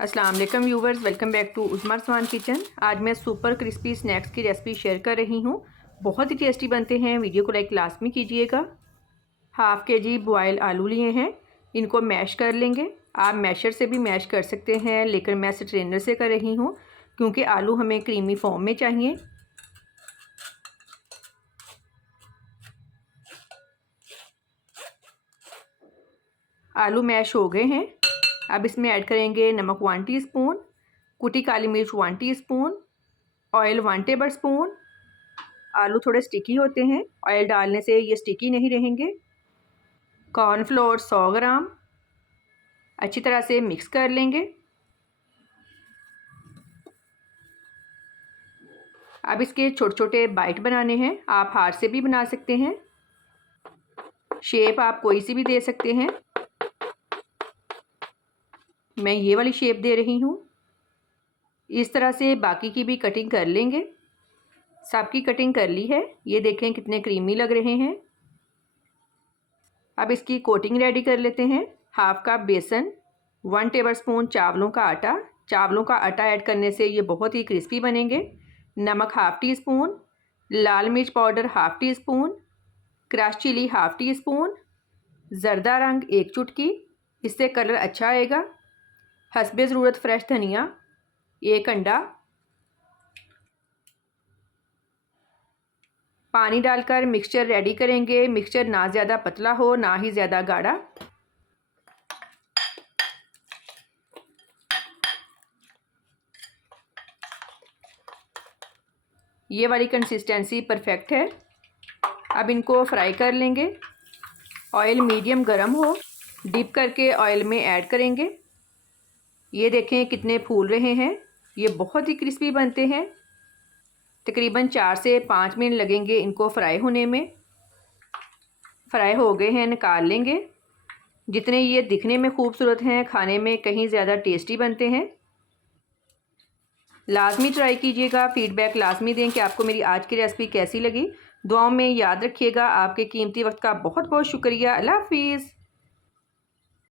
अस्सलाम वालेकुम viewers, welcome back to Usma Rizwan kitchen. आज मैं सुपर क्रिस्पी स्नैक्स की रेसिपी शेयर कर रही हूँ। बहुत ही टेस्टी बनते हैं। वीडियो को लाइक लाजमी कीजिएगा। हाफ़ के जी बॉयल आलू लिए हैं, इनको मैश कर लेंगे। आप मैशर से भी मैश कर सकते हैं, लेकिन मैं स्ट्रेनर से कर रही हूँ क्योंकि आलू हमें क्रीमी फॉर्म में चाहिए। आलू मैश हो गए हैं। अब इसमें ऐड करेंगे नमक 1 टीस्पून, कुटी काली मिर्च 1 टीस्पून, ऑयल 1 टेबल स्पून। आलू थोड़े स्टिकी होते हैं, ऑयल डालने से ये स्टिकी नहीं रहेंगे। कॉर्नफ्लोर 100 ग्राम, अच्छी तरह से मिक्स कर लेंगे। अब इसके छोटे छोटे बाइट बनाने हैं। आप हाथ से भी बना सकते हैं, शेप आप कोई सी भी दे सकते हैं। मैं ये वाली शेप दे रही हूँ। इस तरह से बाकी की भी कटिंग कर लेंगे। सबकी कटिंग कर ली है। ये देखें कितने क्रीमी लग रहे हैं। अब इसकी कोटिंग रेडी कर लेते हैं। हाफ कप बेसन, 1 टेबलस्पून चावलों का आटा। चावलों का आटा ऐड करने से ये बहुत ही क्रिस्पी बनेंगे। नमक 1/2 टीस्पून, लाल मिर्च powder 1/2 teaspoon, crush chilli 1/2 teaspoon, ज़र्दा रंग 1 चुटकी, इससे कलर अच्छा आएगा। हस्बे ज़रूरत फ्रेश धनिया 1 अंडा। पानी डालकर मिक्सचर रेडी करेंगे। मिक्सचर ना ज़्यादा पतला हो ना ही ज़्यादा गाढ़ा। ये वाली कंसिस्टेंसी परफेक्ट है। अब इनको फ्राई कर लेंगे। ऑयल मीडियम गरम हो, डिप करके ऑयल में ऐड करेंगे। ये देखें कितने फूल रहे हैं। ये बहुत ही क्रिस्पी बनते हैं। तकरीबन 4 से 5 मिनट लगेंगे इनको फ्राई होने में। फ्राई हो गए हैं, निकाल लेंगे। जितने ये दिखने में खूबसूरत हैं, खाने में कहीं ज़्यादा टेस्टी बनते हैं। लाजमी ट्राई कीजिएगा। फीडबैक लाजमी दें कि आपको मेरी आज की रेसिपी कैसी लगी। दुआओं में याद रखिएगा। आपके कीमती वक्त का बहुत बहुत शुक्रिया। अल्लाह हाफिज़।